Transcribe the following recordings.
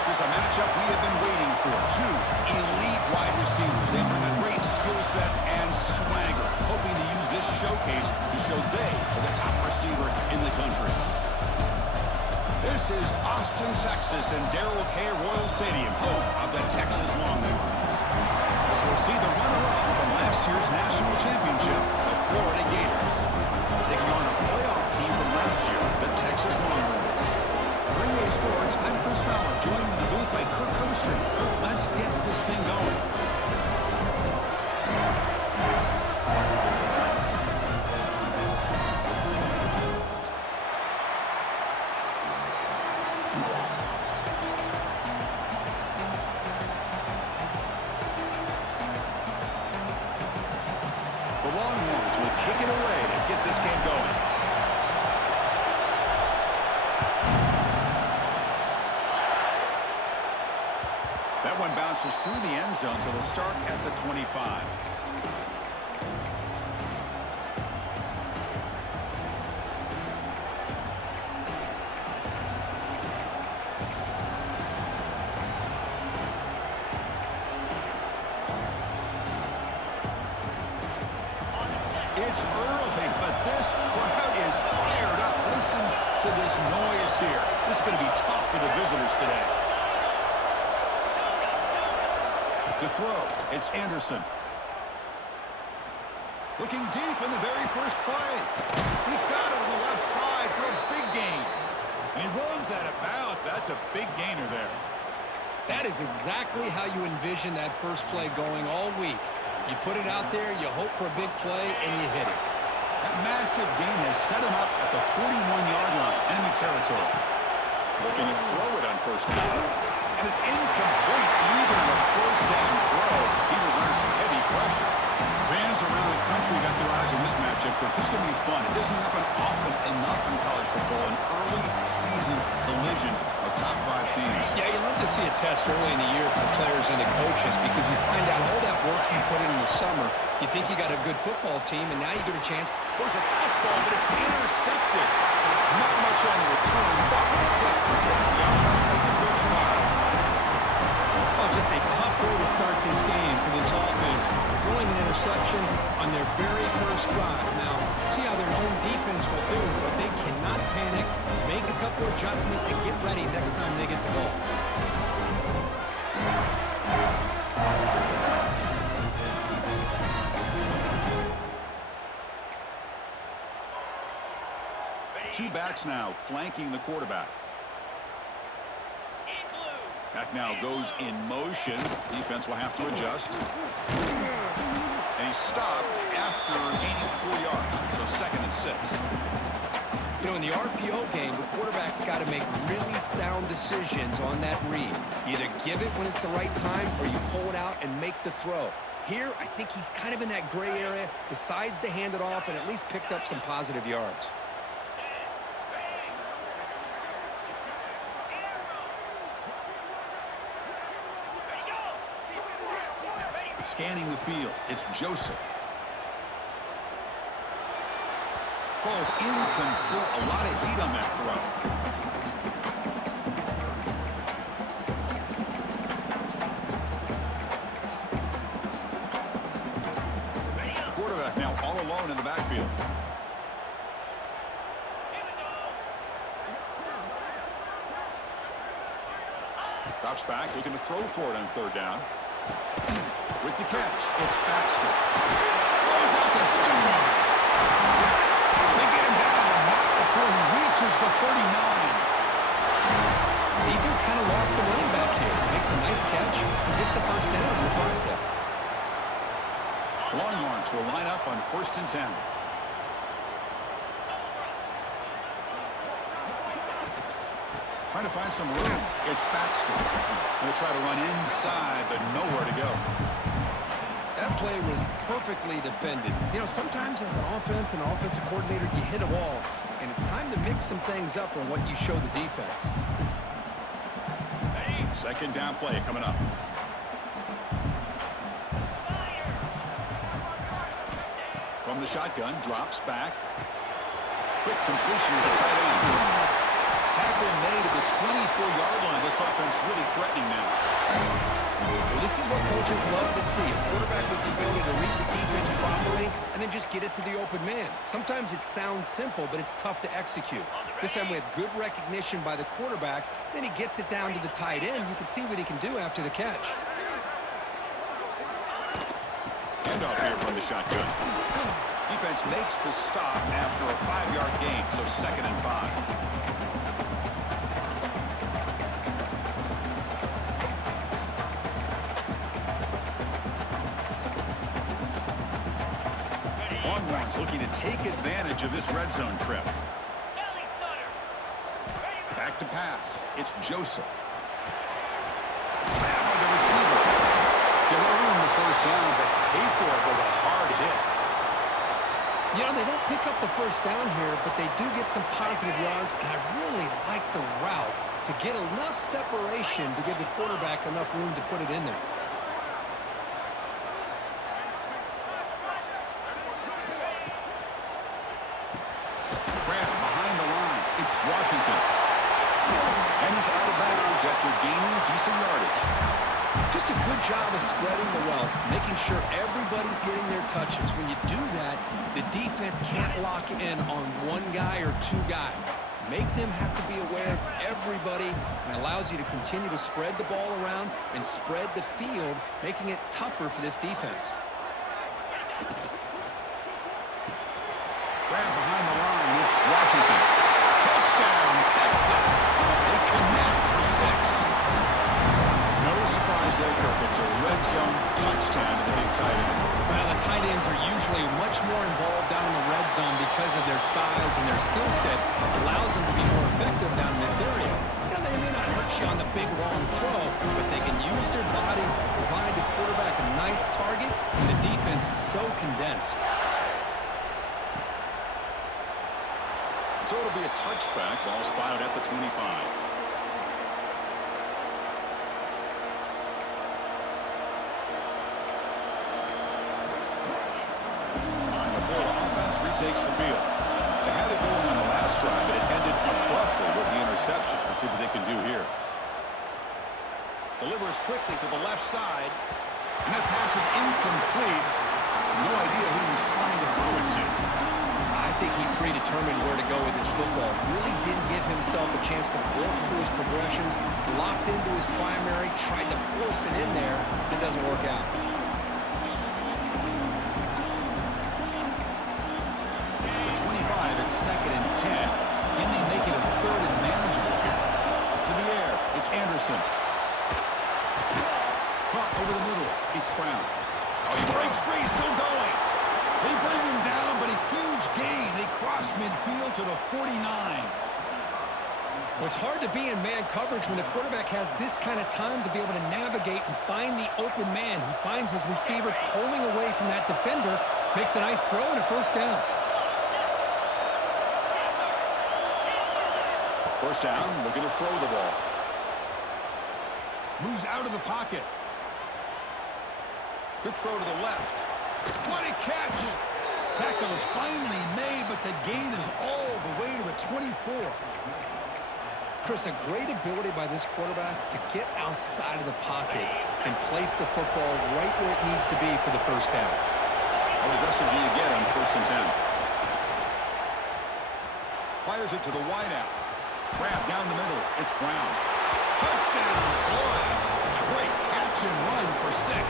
This is a matchup we have been waiting for. Two elite wide receivers. They bring a great skill set and swagger, hoping to use this showcase to show they are the top receiver in the country. This is Austin, Texas, and Darrell K. Royal Stadium, home of the Texas Longhorns. As we'll see the runner-up from last year's national championship, the Florida Gators, taking on a playoff team from last year, the Texas Longhorns. For EA Sports, I'm Chris Fowler, joined in the booth by Kirk Herbstreit. Kirk, let's get this thing going. The Longhorns will kick it away to get this game going. That one bounces through the end zone, so they'll start at the 25. It's early, but this crowd is fired up. Listen to this noise here. This is going to be tough for the visitors today. To throw, it's Anderson. Looking deep in the very first play. He's got it on the left side for a big gain. And he runs at about. That's a big gainer there. That is exactly how you envision that first play going all week. You put it out there, you hope for a big play, and you hit it. That massive gain has set him up at the 41-yard line, enemy territory. Looking to throw it on first down. And it's incomplete, even on a first down throw. He was under some heavy pressure. Fans around the country got their eyes on this matchup, but this is going to be fun. It doesn't happen often enough in college football, an early season collision of top 5 teams. Yeah, you love to see a test early in the year for the players and the coaches because you find out all that work you put in the summer. You think you got a good football team, and now you get a chance. There's a fastball, but it's intercepted. Not much on the return, but set the offense at the 35. Oh, just a tough way to start this game for this offense. Throwing an interception on their very first drive. Now, see how their own defense will do, but they cannot panic. Make a couple adjustments and get ready next time they get the ball. Two backs now flanking the quarterback. Back now goes in motion. Defense will have to adjust. And he stopped after gaining 4 yards. So 2nd and 6. You know, in the RPO game, the quarterback's got to make really sound decisions on that read. Either give it when it's the right time or you pull it out and make the throw. Here, I think he's kind of in that gray area, decides to hand it off and at least picked up some positive yards. Scanning the field, it's Joseph. Falls incomplete. A lot of heat on that throw. Quarterback now all alone in the backfield. Drops back, looking to throw for it on 3rd down. With the catch, it's Baxter. Goes out to Stewart. They get him down a knock before he reaches the 39. Defense kind of lost a running back here. Makes a nice catch. Gets the first down in the process. Longhorns will line up on 1st and 10. Trying to find some room. It's Baxter. They'll try to run inside, but nowhere to go. That play was perfectly defended. You know, sometimes as an offensive coordinator, you hit a ball, and it's time to mix some things up on what you show the defense. 2nd down play coming up. From the shotgun, drops back. Quick completion to the tight end. Tackle tackle made at the 24-yard line. This offense really threatening now. Well, this is what coaches love to see. A quarterback with the ability to read the defense properly and then just get it to the open man. Sometimes it sounds simple, but it's tough to execute. This time we have good recognition by the quarterback. Then he gets it down to the tight end. You can see what he can do after the catch. Handoff here from the shotgun. Defense makes the stop after a 5-yard gain, so 2nd and 5. Longhorns looking to take advantage of this red zone trip. Back to pass. It's Joseph. Grabbed by the receiver. They'll earn the first down, but pay for it with a hard hit. You know, they don't pick up the first down here, but they do get some positive yards, and I really like the route to get enough separation to give the quarterback enough room to put it in there. Grab behind the line. It's Washington. And he's out of bounds after gaining decent yardage. Just a good job of spreading the wealth, making sure everybody's getting their touches. When you do that, the defense can't lock in on one guy or two guys. Make them have to be aware of everybody, and allows you to continue to spread the ball around and spread the field, making it tougher for this defense. Grab behind the line. It's Washington. Touchdown, Texas. They connect for 6. No surprise there, Kirk. It's a red zone touchdown to the big tight end. Well, the tight ends are usually much more involved down in the red zone because of their size and their skill set. Allows them to be more effective down in this area. Now, they may not hurt you on the big, long throw, but they can use their bodies, provide the quarterback a nice target, and the defense is so condensed. So it'll be a touchback. Ball spotted at the 25. Retakes the field. They had it going on the last drive, but it ended abruptly with the interception. Let's see what they can do here. Delivers quickly to the left side, and that pass is incomplete. No idea who he was trying to throw it to. I think he predetermined where to go with his football. Really didn't give himself a chance to work through his progressions, locked into his primary, tried to force it in there. It doesn't work out. It's 2nd and 10. Can they make it a 3rd and manageable here? To the air. It's Anderson. Caught over the middle. It's Brown. Oh, he breaks free. Still going. They bring him down, but a huge gain. They cross midfield to the 49. Well, it's hard to be in man coverage when the quarterback has this kind of time to be able to navigate and find the open man. He finds his receiver pulling away from that defender, makes a nice throw and a first down. First down, looking to throw the ball. Moves out of the pocket. Good throw to the left. What a catch! Tackle is finally made, but the gain is all the way to the 24. Chris, a great ability by this quarterback to get outside of the pocket and place the football right where it needs to be for the first down. How aggressive do you get on 1st and 10? Fires it to the wideout. Grab down the middle. It's Brown. Touchdown, Florida. A great catch and run for 6.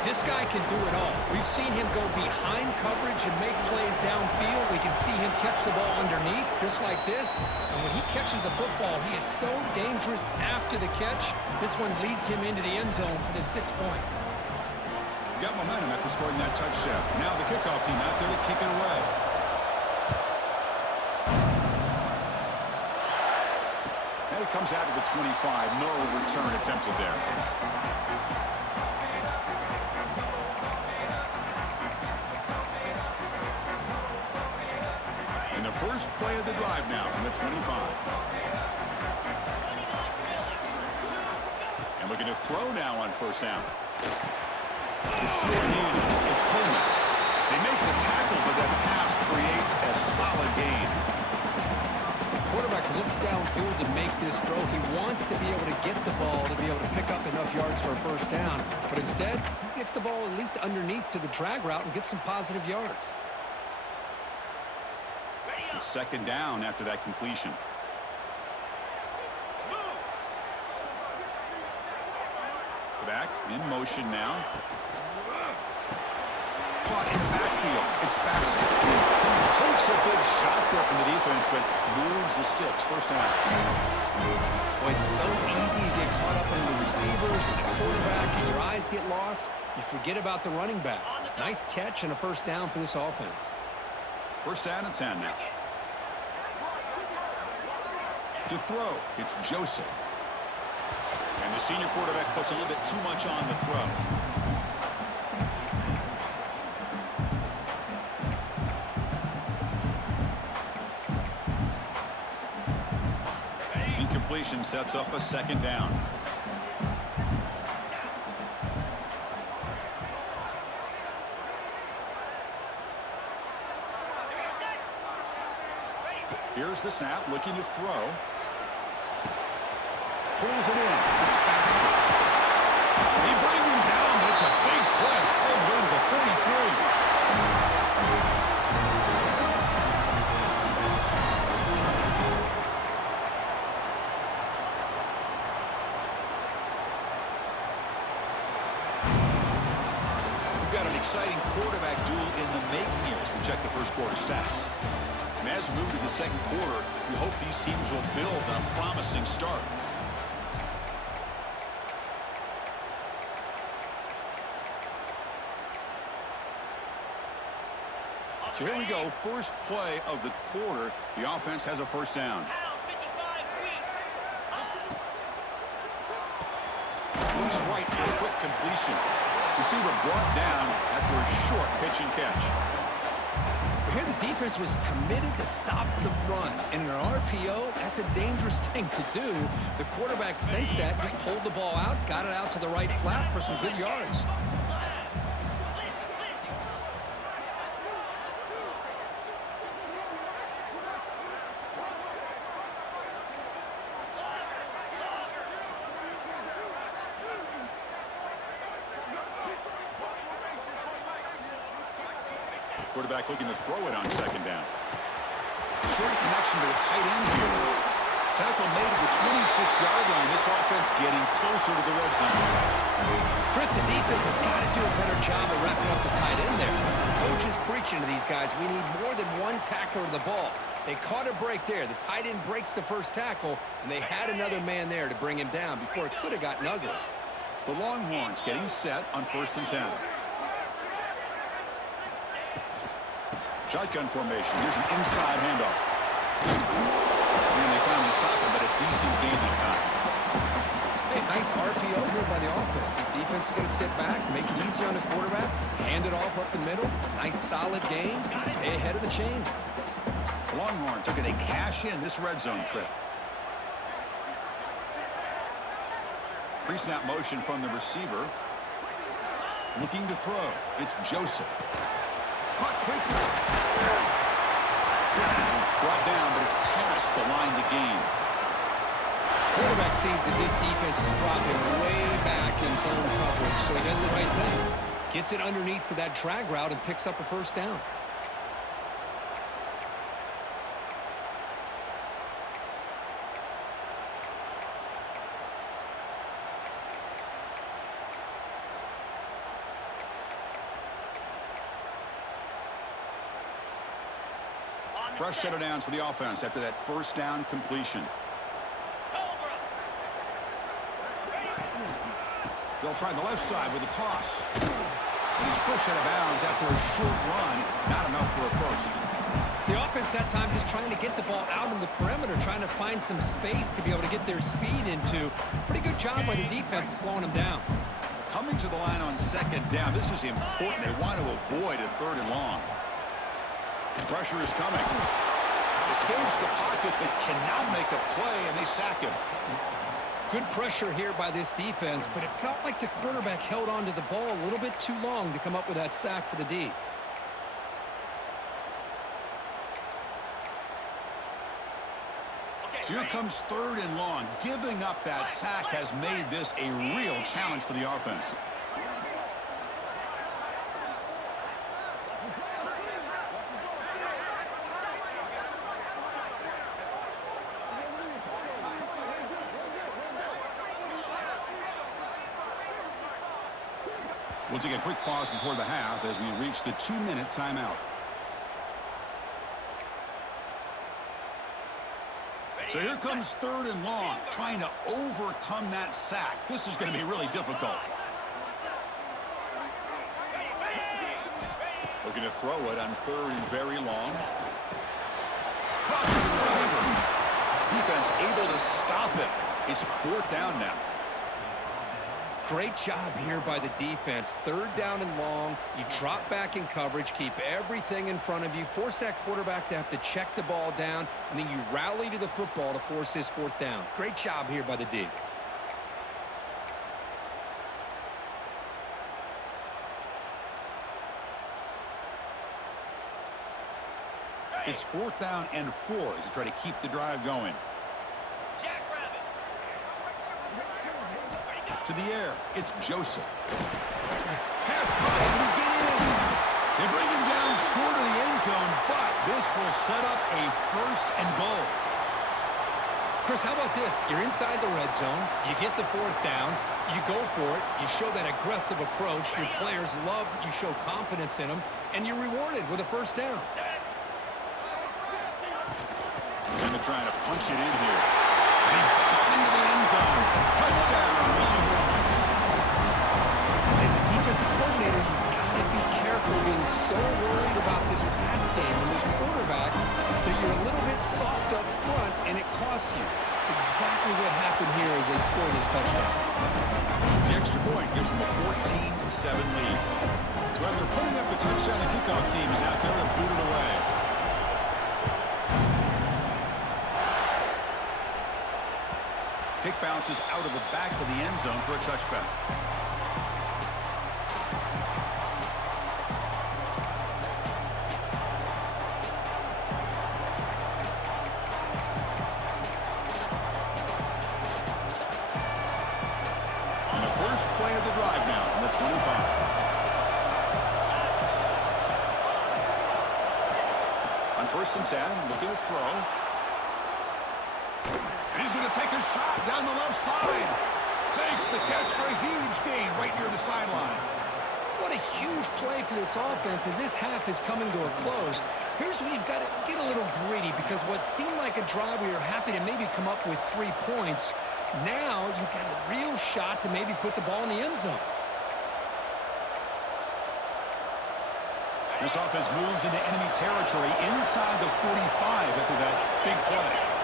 This guy can do it all. We've seen him go behind coverage and make plays downfield. We can see him catch the ball underneath, just like this. And when he catches the football, he is so dangerous after the catch. This one leads him into the end zone for the 6 points. Got momentum after scoring that touchdown. Now the kickoff team out there to kick it away. And it comes out to the 25. No return attempted there. And the first play of the drive now from the 25. And looking to throw now on first down. The short hands. It's Coleman. They make the tackle, but that pass creates a solid gain. quarterback looks downfield to make this throw. He wants to be able to get the ball to be able to pick up enough yards for a first down. But instead, he gets the ball at least underneath to the drag route and gets some positive yards. It's second down after that completion. Back in motion now. Caught in the backfield. It's Baxter. Takes a big shot there from the defense, but moves the sticks. First down. Well, it's so easy to get caught up on the receivers and the quarterback, and your eyes get lost. You forget about the running back. Nice catch and a first down for this offense. First down and 10 now. To throw, it's Joseph. And the senior quarterback puts a little bit too much on the throw. Incompletion sets up a second down. Here's the snap, looking to throw. Pulls it in. It's Baxter. He brings him down, but it's a big play. All the way to the 43. We've got an exciting quarterback duel in the making here as we check the first quarter stats. And as we move to the second quarter, we hope these teams will build on a promising start. So here we go, first play of the quarter. The offense has a first down. Loose right for a quick completion. Receiver brought down after a short pitch and catch. Here the defense was committed to stop the run. And in an RPO, that's a dangerous thing to do. The quarterback sensed that, just pulled the ball out, got it out to the right flat for some good yards. Quarterback looking to throw it on second down. Short connection to the tight end here. Tackle made at the 26-yard line. This offense getting closer to the red zone. Chris, the defense has got to do a better job of wrapping up the tight end there. Coach is preaching to these guys, we need more than one tackler of the ball. They caught a break there. The tight end breaks the first tackle, and they had another man there to bring him down before it could have gotten ugly. The Longhorns getting set on 1st and 10. Shotgun formation. Here's an inside handoff. And they finally stop him, but a decent gain that time. Hey, nice RPO here by the offense. Defense is going to sit back, make it easy on the quarterback, hand it off up the middle. Nice solid gain. Stay ahead of the chains. The Longhorns are going to cash in this red zone trip. Pre-snap motion from the receiver. Looking to throw. It's Joseph. Caught quickly. Brought down, but it's past the line to gain. Quarterback sees that this defense is dropping way back in zone coverage, so he does the right thing. Gets it underneath to that drag route and picks up a first down. Fresh set of downs for the offense after that first down completion. They'll try the left side with a toss. And he's pushed out of bounds after a short run. Not enough for a first. The offense that time just trying to get the ball out in the perimeter, trying to find some space to be able to get their speed into. Pretty good job by the defense slowing them down. Coming to the line on second down, this is important. They want to avoid a 3rd and long. Pressure is coming. Escapes the pocket, but cannot make a play, and they sack him. Good pressure here by this defense, but it felt like the quarterback held on to the ball a little bit too long to come up with that sack for the D. So here comes 3rd and long. Giving up that sack has made this a real challenge for the offense. We'll take a quick pause before the half as we reach the 2-minute timeout. So here comes 3rd and long, trying to overcome that sack. This is going to be really difficult. Looking to throw it on 3rd and very long. Caught by the receiver. Defense able to stop it. It's 4th down now. Great job here by the defense. 3rd down and long. You drop back in coverage, keep everything in front of you, force that quarterback to have to check the ball down, and then you rally to the football to force this 4th down. Great job here by the D. It's 4th down and 4 as you try to keep the drive going. To the air, it's Joseph. Pass caught as we get in. They bring him down short of the end zone, but this will set up a 1st and goal. Chris, how about this? You're inside the red zone. You get the 4th down. You go for it. You show that aggressive approach. Your players love that you show confidence in them, and you're rewarded with a 1st down. And they're trying to punch it in here. And he busts into the end zone. Touchdown. As a defensive coordinator, you've got to be careful being so worried about this pass game and this quarterback that you're a little bit soft up front and it costs you. It's exactly what happened here as they score this touchdown. The extra point gives them a 14-7 lead. So after putting up the touchdown, the kickoff team is out there to boot it away. Kick bounces out of the back of the end zone for a touchback. And the first play of the drive now from the 25. On 1st and 10, looking to throw. He's going to take a shot down the left side. Makes the catch for a huge gain right near the sideline. What a huge play for this offense as this half is coming to a close. Here's where you've got to get a little gritty because what seemed like a drive where you're happy to maybe come up with 3 points, now you've got a real shot to maybe put the ball in the end zone. This offense moves into enemy territory inside the 45 after that big play.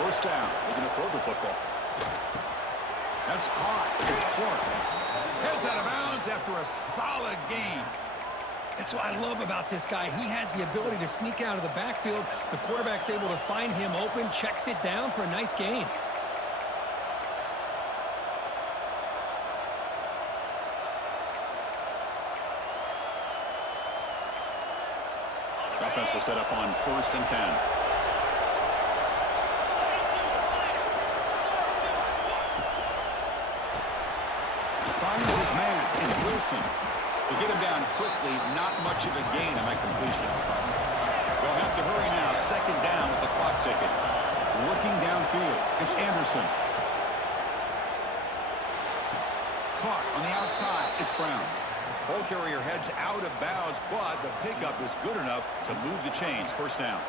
1st down. We're going to throw the football. That's caught. It's Clark. Heads out of bounds after a solid gain. That's what I love about this guy. He has the ability to sneak out of the backfield. The quarterback's able to find him open, checks it down for a nice gain. The offense will set up on 1st and 10. Finds his man. It's Wilson. To get him down quickly, not much of a gain on that completion. They'll have to hurry now. 2nd down with the clock ticking. Looking downfield. It's Anderson. Caught on the outside. It's Brown. Ball carrier heads out of bounds, but the pickup is good enough to move the chains. 1st down.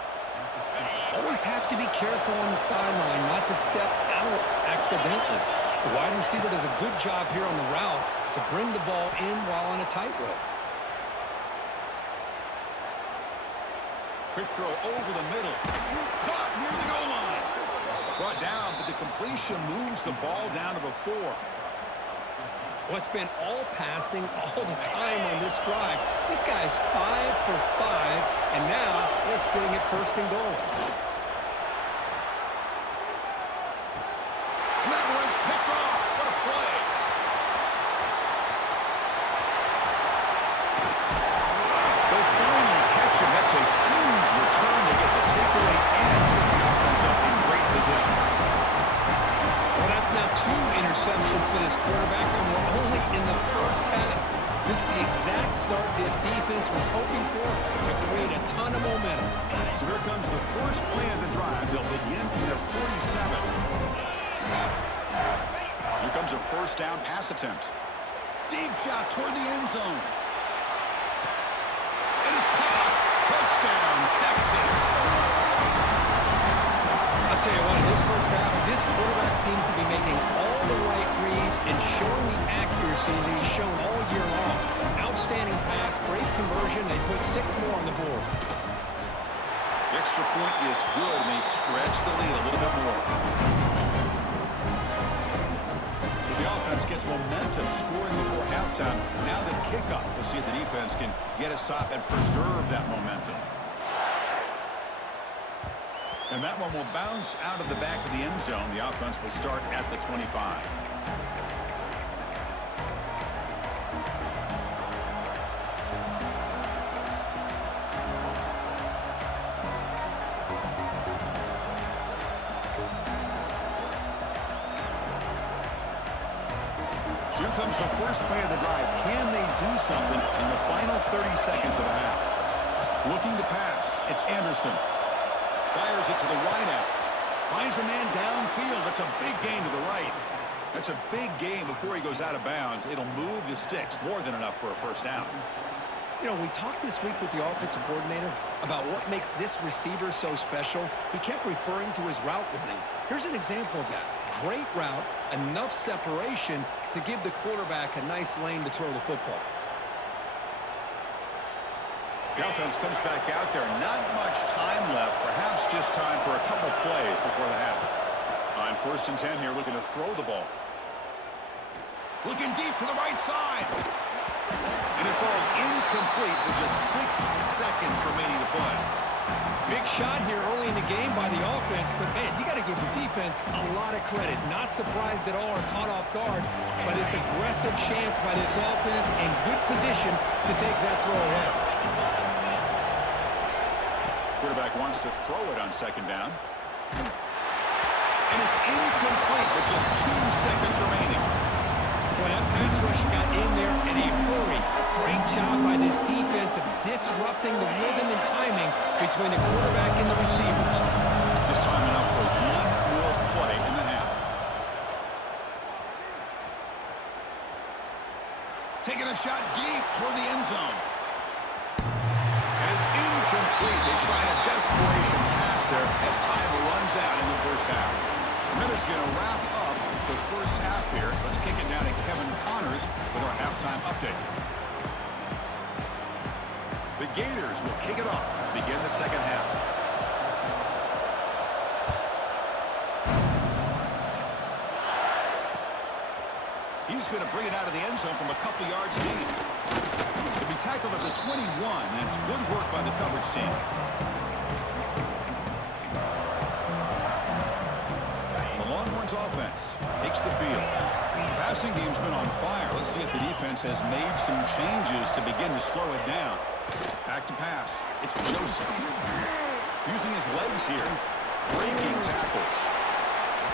Always have to be careful on the sideline not to step out accidentally. The wide receiver does a good job here on the route to bring the ball in while on a tightrope. Quick throw over the middle. Caught near the goal line. Brought down, but the completion moves the ball down to the 4. Well, it's been all passing all the time on this drive. This guy's 5 for 5, and now they're sitting at 1st and goal. That's a huge return to get the takeaway and set the offense up in great position. Well, that's now 2 interceptions for this quarterback, and we're only in the first half. This is the exact start this defense was hoping for to create a ton of momentum. So here comes the first play of the drive. They'll begin from their 47. Here comes a first down pass attempt. Deep shot toward the end zone. And it's caught. Touchdown, Texas. I'll tell you what, in this first half, this quarterback seems to be making all the right reads and showing the accuracy that he's shown all year long. Outstanding pass, great conversion. They put 6 more on the board. The extra point is good, and they stretch the lead a little bit more. So the offense gets momentum, scoring before halftime. Now the kickoff. We'll see if the defense can get a stop and preserve that momentum. And that one will bounce out of the back of the end zone. The offense will start at the 25. Here comes the first play of the drive. Can they do something in the final 30 seconds of the half? Looking to pass. It's Anderson. Fires it to the wideout. Finds a man downfield. That's a big gain to the right. That's a big gain before he goes out of bounds. It'll move the sticks. More than enough for a first down. You know, we talked this week with the offensive coordinator about what makes this receiver so special. He kept referring to his route running. Here's an example of that. Great route, enough separation to give the quarterback a nice lane to throw the football. The offense comes back out there. Not much time left. Perhaps just time for a couple plays before the half. On 1st and 10 here, looking to throw the ball. Looking deep to the right side. And it falls incomplete with just 6 seconds remaining to play. Big shot here early in the game by the offense, but man, you got to give the defense a lot of credit. Not surprised at all or caught off guard, but it's aggressive chance by this offense and good position to take that throw away. Quarterback wants to throw it on 2nd down. And it's incomplete with just 2 seconds remaining. Well, that pass rush got in there in a hurry. Great job by this defense of disrupting the rhythm and timing between the quarterback and the receivers. Just time enough for one more play in the half. Taking a shot deep toward the end zone. And it's incomplete. They tried a desperation pass there as time runs out in the first half. Miller's going to wrap up the first half here. Let's kick it down to Kevin Connors with our halftime update. The Gators will kick it off to begin the second half. He's going to bring it out of the end zone from a couple yards deep. He'll be tackled at the 21. That's good work by the coverage team. The Longhorns offense takes the field. The passing game's been on fire. Let's see if the defense has made some changes to begin to slow it down. Back to pass. It's Joseph. Using his legs here. Breaking tackles.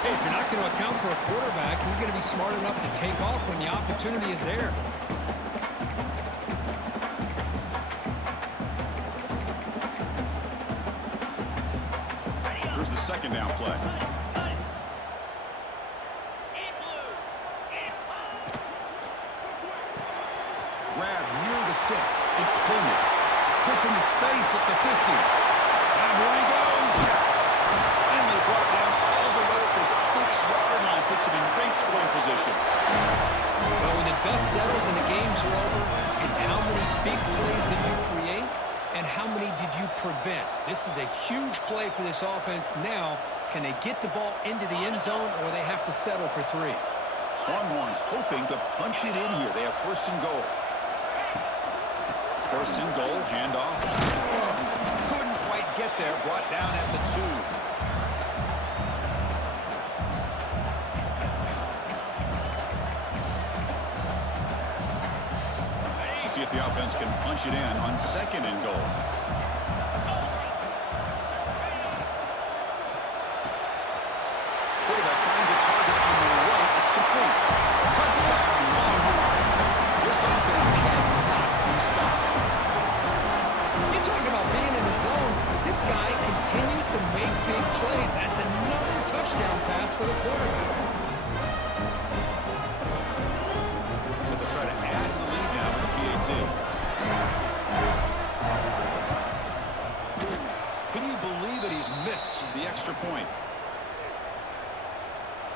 Hey, if you're not going to account for a quarterback, he's going to be smart enough to take off when the opportunity is there. Here's the 2nd down play. Grab near the sticks. It's Coleman. Puts into space at the 50. And here he goes. Finally brought down all the way at the 6-yard line. Puts him in great scoring position. Well, when the dust settles and the games are over, it's how many big plays did you create and how many did you prevent. This is a huge play for this offense. Now, can they get the ball into the end zone or they have to settle for 3? Longhorns hoping to punch it in here. They have 1st and goal. 1st and goal, handoff. Couldn't quite get there, brought down at the 2. See if the offense can punch it in on 2nd and goal.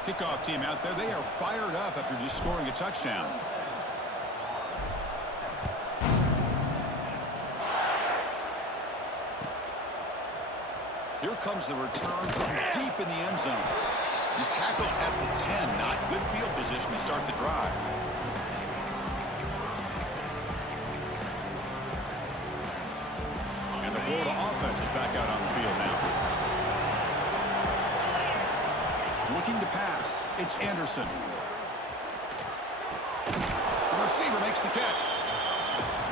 Kickoff team out there, they are fired up after just scoring a touchdown. Here comes the return from deep in the end zone. He's tackled at the 10. Not good field position to start the drive. And the Florida offense is back out on the field now. Looking to pass. It's Anderson. The receiver makes the catch.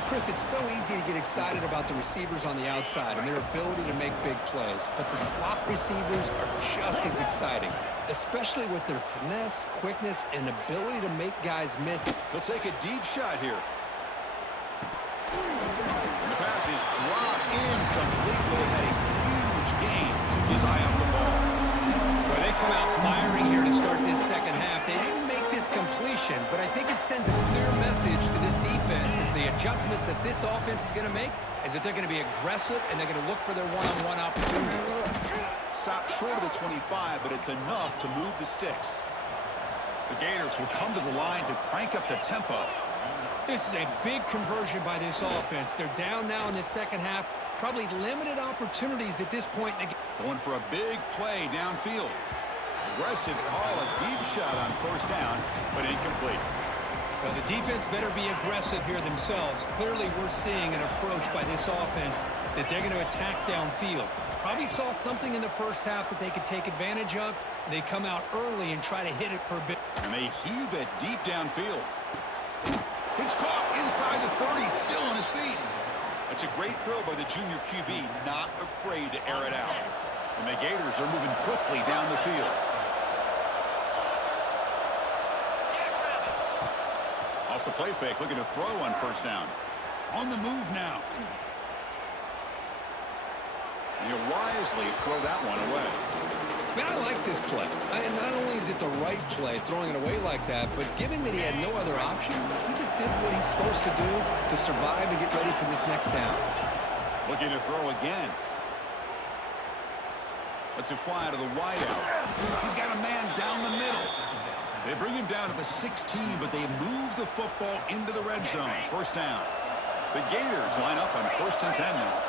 Chris, it's so easy to get excited about the receivers on the outside and their ability to make big plays, but the slot receivers are just as exciting, especially with their finesse, quickness, and ability to make guys miss. He'll take a deep shot here. And the pass is dropped incomplete. Would have had a huge gain. Took his eye off the ball. Well, they come out firing here to start this second half. They didn't make this completion, but I think it sends a clear message to this defense that the adjustments that this offense is going to make is that they're going to be aggressive and they're going to look for their one-on-one opportunities. Stopped short of the 25, but it's enough to move the sticks. The Gators will come to the line to crank up the tempo. This is a big conversion by this offense. They're down now in the second half. Probably limited opportunities at this point in the game. Going for a big play downfield. Aggressive call, a deep shot on first down, but incomplete. Well, the defense better be aggressive here themselves. Clearly, we're seeing an approach by this offense that they're going to attack downfield. Probably saw something in the first half that they could take advantage of. They come out early and try to hit it for a bit. And they heave it deep downfield. It's caught inside the 30, still on his feet. That's a great throw by the junior QB, not afraid to air it out. And the Gators are moving quickly down the field. Off the play fake, looking to throw on first down. On the move now. And he'll wisely throw that one away. Man, I like this play. And not only is it the right play, throwing it away like that, but given that he had no other option, he just did what he's supposed to do to survive and get ready for this next down. Looking to throw again. Lets it fly out of the wideout. He's got a man down the middle. They bring him down to the 16, but they move the football into the red zone. First down. The Gators line up on first and 10 now.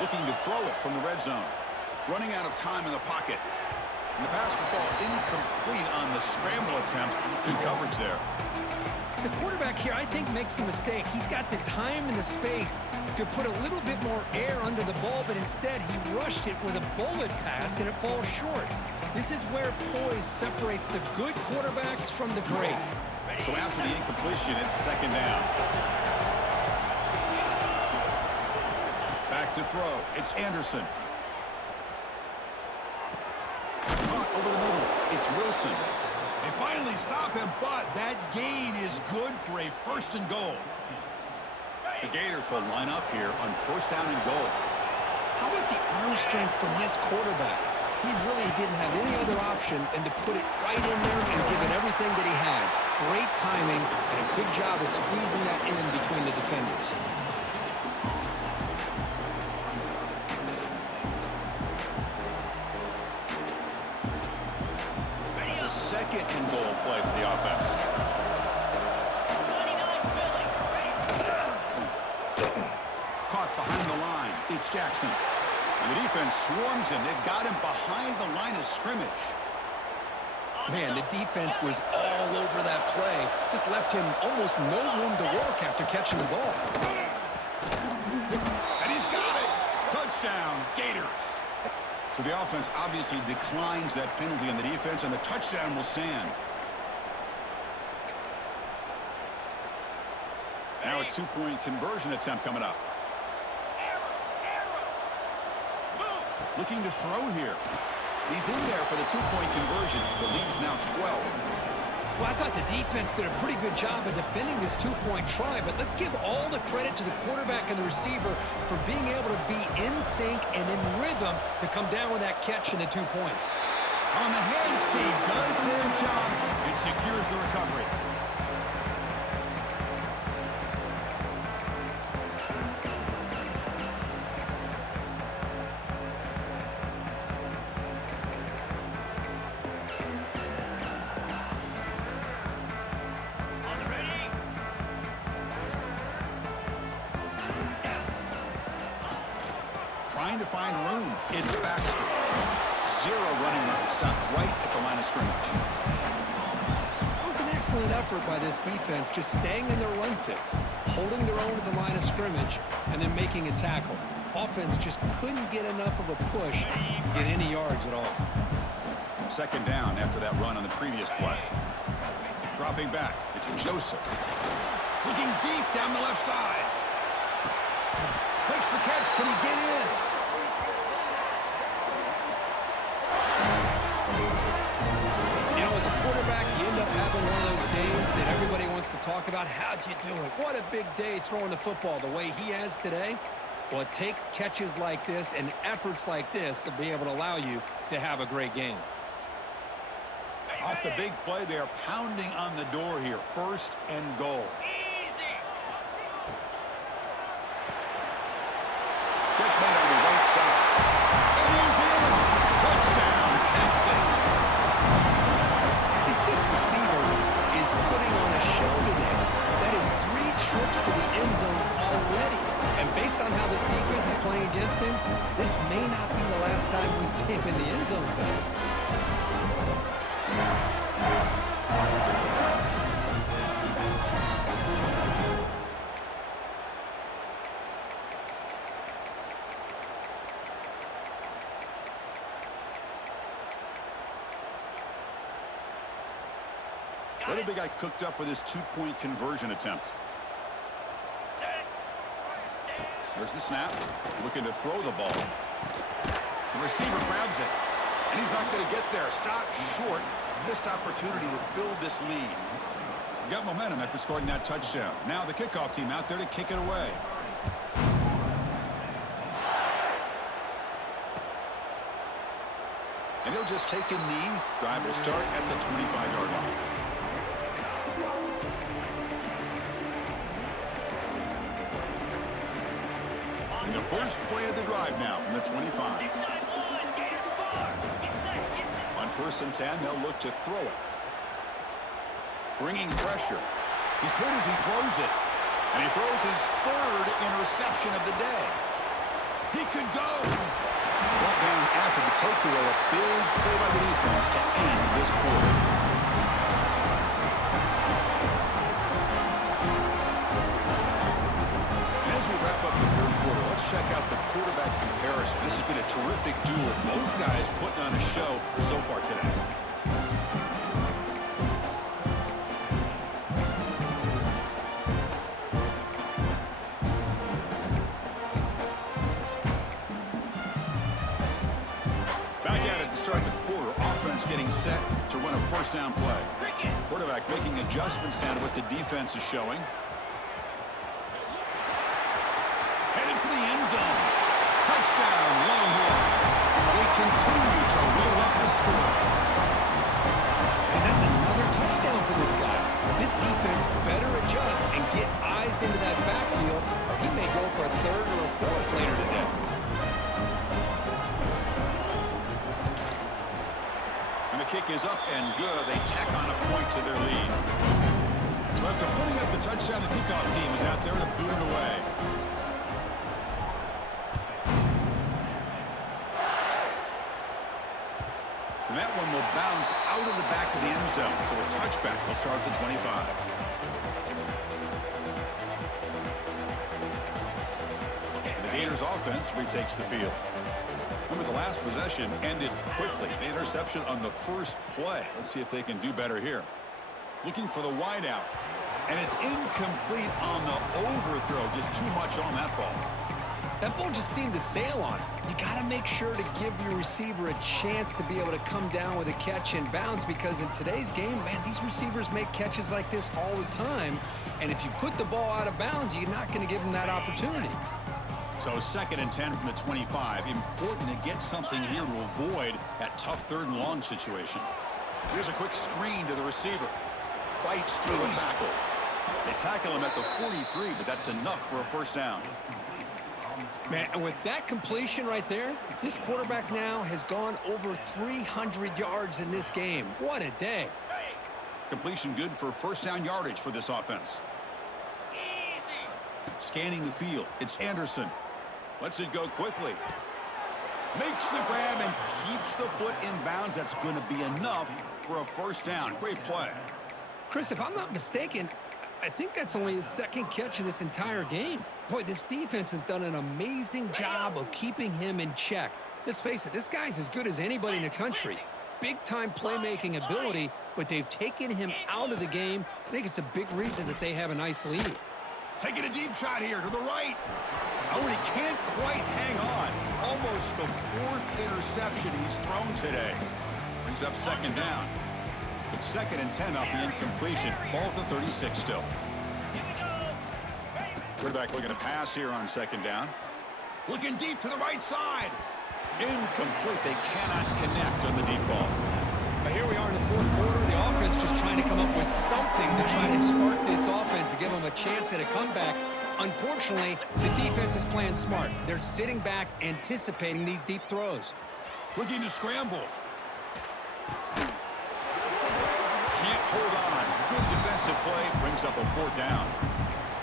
Looking to throw it from the red zone. Running out of time in the pocket. And the pass will fall incomplete on the scramble attempt. Good coverage there. The quarterback here, I think, makes a mistake. He's got the time and the space to put a little bit more air under the ball, but instead he rushed it with a bullet pass, and it falls short. This is where poise separates the good quarterbacks from the great. So after the incompletion, it's second down. Back to throw. It's Anderson. Caught over the middle. It's Wilson. They finally stop him, but that gain is good for a first and goal. The Gators will line up here on first down and goal. How about the arm strength from this quarterback? He really didn't have any other option than to put it right in there and give it everything that he had. Great timing and a good job of squeezing that in between the defenders. It's a second and goal play for the offense. Caught behind the line. It's Jackson. And the defense swarms him. They've got him behind the line of scrimmage. Man, the defense was all over that play. Just left him almost no room to work after catching the ball. And he's got it. Touchdown, Gators. So the offense obviously declines that penalty on the defense, and the touchdown will stand. Now a two-point conversion attempt coming up. Looking to throw here. He's in there for the two-point conversion. The lead's now 12. Well, I thought the defense did a pretty good job of defending this two-point try, but let's give all the credit to the quarterback and the receiver for being able to be in sync and in rhythm to come down with that catch and the 2 points. On the hands team does their job and secures the recovery. to find room. It's Baxter. Zero running room. Stopped right at the line of scrimmage. That was an excellent effort by this defense, just staying in their run fits, holding their own at the line of scrimmage, and then making a tackle. Offense just couldn't get enough of a push to get any yards at all. Second down after that run on the previous play. Dropping back, it's Joseph. Looking deep down the left side. Makes the catch. Can he get in? You know, as a quarterback, you end up having one of those days that everybody wants to talk about. How'd you do it? What a big day throwing the football the way he has today. Well, it takes catches like this and efforts like this to be able to allow you to have a great game. Off the big play, they are pounding on the door here. First and goal. Catch made on the right side. It is in. Touchdown, Texas. I think this receiver is putting on a show today. That is 3 trips to the end zone already. And based on how this defense is playing against him, this may not be the last time we see him in the end zone today. What have they got cooked up for this 2-point conversion attempt? There's the snap. Looking to throw the ball. The receiver grabs it. And he's not going to get there. Stopped short. Missed opportunity to build this lead. Got momentum after scoring that touchdown. Now the kickoff team out there to kick it away. And he'll just take a knee. Drive will start at the 25-yard line. And the first play of the drive now from the 25. On 1st and 10, they'll look to throw it. Bringing pressure. He's good as he throws it. And he throws his 3rd interception of the day. He could go. Brought down after the takeaway. A big play by the defense to end this quarter. And as we wrap up the 3rd quarter, let's check out the quarterback comparison. This has been a terrific duel. Both guys putting on a show so far today. Back at it to start the quarter. Offense getting set to run a 1st down play. Quarterback making adjustments down to what the defense is showing. Headed for the end zone. Touchdown, Longhorns. They continue to roll up the score. And that's another touchdown for this guy. This defense better adjust and get eyes into that backfield, or he may go for a 3rd or a 4th later today. And the kick is up and good. They tack on a point to their lead. So after putting up the touchdown, the kickoff team is out there to boot it away. And that one will bounce out of the back of the end zone. So a touchback will start at the 25. The Gators offense retakes the field. Remember, the last possession ended quickly. The interception on the first play. Let's see if they can do better here. Looking for the wide out. And it's incomplete on the overthrow. Just too much on that ball. That ball just seemed to sail on. You got to make sure to give your receiver a chance to be able to come down with a catch and bounce, because in today's game, man, these receivers make catches like this all the time. And if you put the ball out of bounds, you're not going to give them that opportunity. So 2nd and 10 from the 25. Important to get something here to avoid that tough 3rd and long situation. Here's a quick screen to the receiver. Fights through the tackle. They tackle him at the 43, but that's enough for a 1st down. Man, and with that completion right there, this quarterback now has gone over 300 yards in this game. What a day. Completion good for 1st down yardage for this offense. Scanning the field, it's Anderson. Lets it go quickly. Makes the grab and keeps the foot in bounds. That's going to be enough for a first down. Great play. Chris, if I'm not mistaken, I think that's only his second catch of this entire game. Boy, this defense has done an amazing job of keeping him in check. Let's face it, this guy's as good as anybody in the country. Big-time playmaking ability, but they've taken him out of the game. I think it's a big reason that they have a nice lead. Taking a deep shot here to the right. Oh, and he can't quite hang on. Almost the fourth interception he's thrown today. Brings up second down. 2nd and 10 off the incompletion. Ball to 36 still. Quarterback looking to pass here on second down. Looking deep to the right side. Incomplete. They cannot connect on the deep ball. But here we are in the fourth quarter. The offense just trying to come up with something to try to spark this offense to give them a chance at a comeback. Unfortunately, the defense is playing smart. They're sitting back, anticipating these deep throws. Looking to scramble. Can't hold on. Good defensive play. Brings up a fourth down.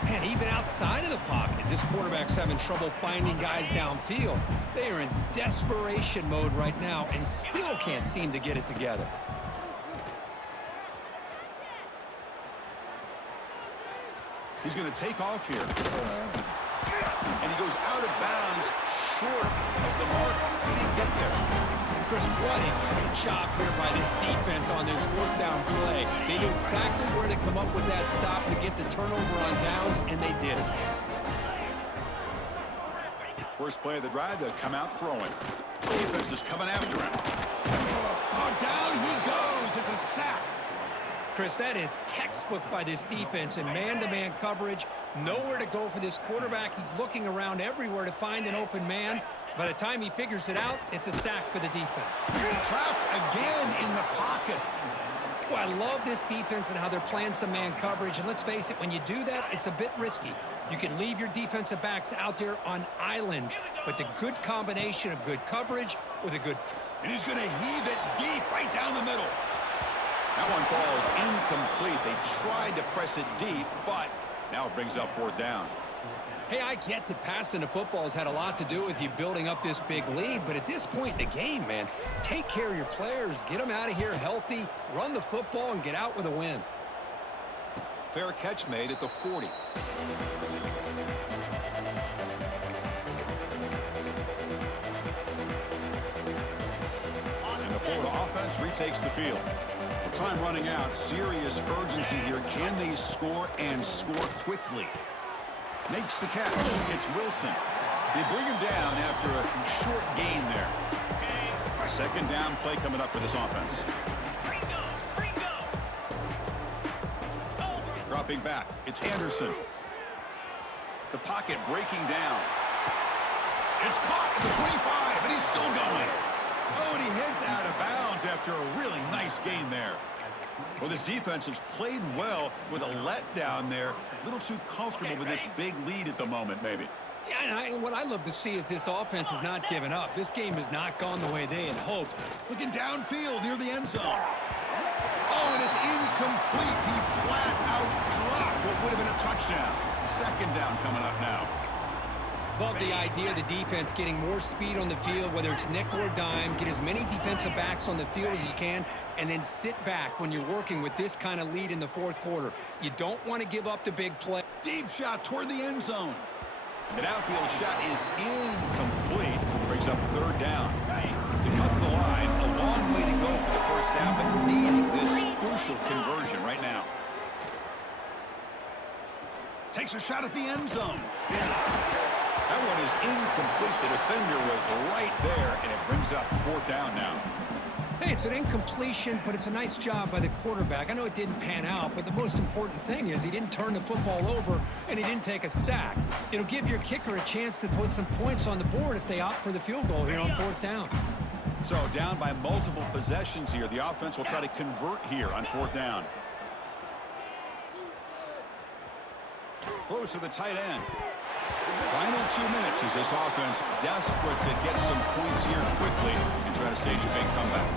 And even outside of the pocket, this quarterback's having trouble finding guys downfield. They are in desperation mode right now and still can't seem to get it together. He's going to take off here. And he goes out of bounds short of the mark. He didn't get there. Chris, what a great job here by this defense on this fourth down play. They knew exactly where to come up with that stop to get the turnover on downs, and they did it. First play of the drive, they'll come out throwing. Defense is coming after him. Oh, down he goes. It's a sack. Chris, that is textbook by this defense in man-to-man coverage. Nowhere to go for this quarterback. He's looking around everywhere to find an open man. By the time he figures it out, it's a sack for the defense. Trapped again in the pocket. Well, I love this defense and how they're playing some man coverage. And let's face it, when you do that, it's a bit risky. You can leave your defensive backs out there on islands, but the good combination of good coverage with a good... And he's going to heave it deep right down the middle. That one falls incomplete. They tried to press it deep, but now it brings up fourth down. Hey, I get that passing the football has had a lot to do with you building up this big lead, but at this point in the game, man, take care of your players, get them out of here healthy, run the football, and get out with a win. Fair catch made at the 40. And the Florida offense retakes the field. With time running out, serious urgency here. Can they score and score quickly? Makes the catch. It's Wilson. They bring him down after a short gain there. Second down play coming up for this offense. Dropping back. It's Anderson. The pocket breaking down. It's caught at the 25, and he's still going. Oh, and he heads out of bounds after a really nice gain there. Well, this defense has played well with a letdown there. A little too comfortable with this big lead at the moment, maybe. Yeah, and what I love to see is this offense has not given up. This game has not gone the way they had hoped. Looking downfield near the end zone. Oh, and it's incomplete. He flat out dropped what would have been a touchdown. Second down coming up now. Love the idea of the defense getting more speed on the field, whether it's nickel or dime, get as many defensive backs on the field as you can, and then sit back when you're working with this kind of lead in the fourth quarter. You don't want to give up the big play. Deep shot toward the end zone. An outfield shot is incomplete. Brings up third down. They come to the line, a long way to go for the first down, but needing this crucial conversion right now. Takes a shot at the end zone. That one is incomplete. The defender was right there, and it brings up fourth down now. Hey, it's an incompletion, but it's a nice job by the quarterback. I know it didn't pan out, but the most important thing is he didn't turn the football over, and he didn't take a sack. It'll give your kicker a chance to put some points on the board if they opt for the field goal here on fourth down. So down by multiple possessions here. The offense will try to convert here on fourth down. Close to the tight end. Final 2 minutes as this offense desperate to get some points here quickly and try to stage a big comeback.